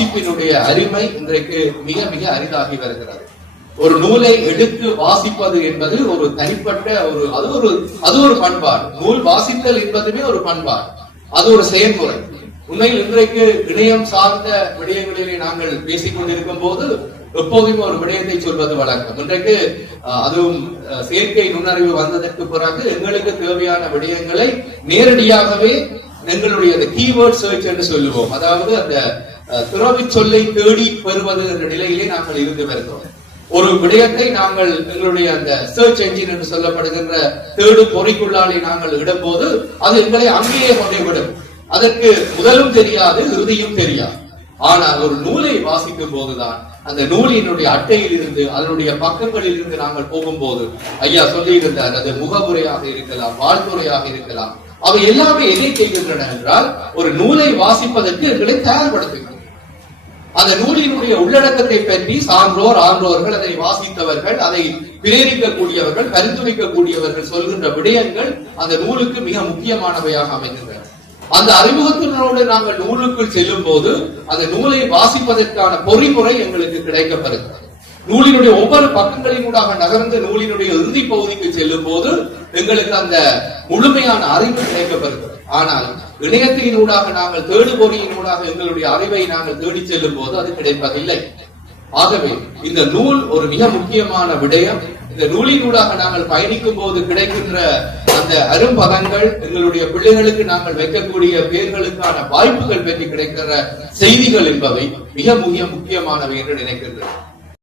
வாசிப்பினுடைய அருமை இன்றைக்கு மிக மிக அரிதாகி வருகிறது. ஒரு நூலை எடுத்து வாசிப்பது என்பது ஒரு தனிப்பட்ட அது ஒரு பண்பாடு. நூல் வாசித்தல் என்பதுமே ஒரு பண்பாடு, அது ஒரு செயல்முறை. உண்மையில் இன்றைக்கு இணையம் சார்ந்த விடயங்களிலே நாங்கள் பேசிக் கொண்டிருக்கும் போது எப்போதுமே ஒரு விடயத்தை சொல்வது வழக்கம். இன்றைக்கு அதுவும் செயற்கை நுண்ணறிவு வந்ததற்கு பிறகு எங்களுக்கு தேவையான விடயங்களை நேரடியாகவே எங்களுடைய கீவேர்ட் சர்ச் என்று சொல்லுவோம், அதாவது அந்த துறவி சொல்லை தேடி பெறுவது என்ற நிலையிலே நாங்கள் இருந்து வருகிறோம். ஒரு விடயத்தை நாங்கள் எங்களுடைய அந்த சர்ச் என்ஜின் என்று சொல்லப்படுகின்ற தேடு பொறிக்குள்ளாலே நாங்கள் இடும்போது அது எங்களை அங்கேயே கொண்டே விடும். அதற்கு முதலும் தெரியாது, இறுதியும் தெரியாது. ஆனால் ஒரு நூலை வாசிக்கும் போதுதான் அந்த நூலினுடைய அட்டையில் இருந்து அதனுடைய பக்கங்களில் இருந்து நாங்கள் போகும்போது ஐயா சொல்லி இருந்தார், அது முகவுரையாக இருக்கலாம், வாழ்த்துறையாக இருக்கலாம், அவை எல்லாமே எதை செய்கின்றன என்றால் ஒரு நூலை வாசிப்பதற்கு எங்களை தயார்படுத்துகின்றன. அந்த நூலினுடைய உள்ளடக்கத்தை பற்றி ஆன்றோர்கள், அதை வாசித்தவர்கள், அதை பிரேரிக்கக்கூடியவர்கள், பரிந்துரைக்கக்கூடியவர்கள் சொல்கின்ற விடயங்கள் அந்த நூலுக்கு மிக முக்கியமானவையாக அமைகின்றன. அந்த அறிமுகத்தினரோடு நாங்கள் நூலுக்குள் செல்லும் போது அந்த நூலை வாசிப்பதற்கான பொறிமுறை எங்களுக்கு கிடைக்கப்படுகிறது. நூலினுடைய ஒவ்வொரு பக்கங்களினூடாக நகர்ந்து நூலினுடைய இறுதி பகுதிக்கு செல்லும் போது எங்களுக்கு அந்த முழுமையான அறிவு கிடைக்கப்படுகிறது. ஆனால் இணையத்தினூடாக நாங்கள் தேடு பொறியினூடாக எங்களுடைய அறிவை நாங்கள் தேடி செல்லும் போது அது கிடைப்பதில்லை. ஆகவே இந்த நூல் ஒரு மிக முக்கியமான விடயம். இந்த நூலினூடாக நாங்கள் பயணிக்கும் போது கிடைக்கின்ற அந்த அரும்பதங்கள், எங்களுடைய பிள்ளைகளுக்கு நாங்கள் வைக்கக்கூடிய பேர்களுக்கான வாய்ப்புகள் பற்றி கிடைக்கிற செய்திகள் என்பவை மிக முக்கியமானவை என்று நினைக்கின்றன.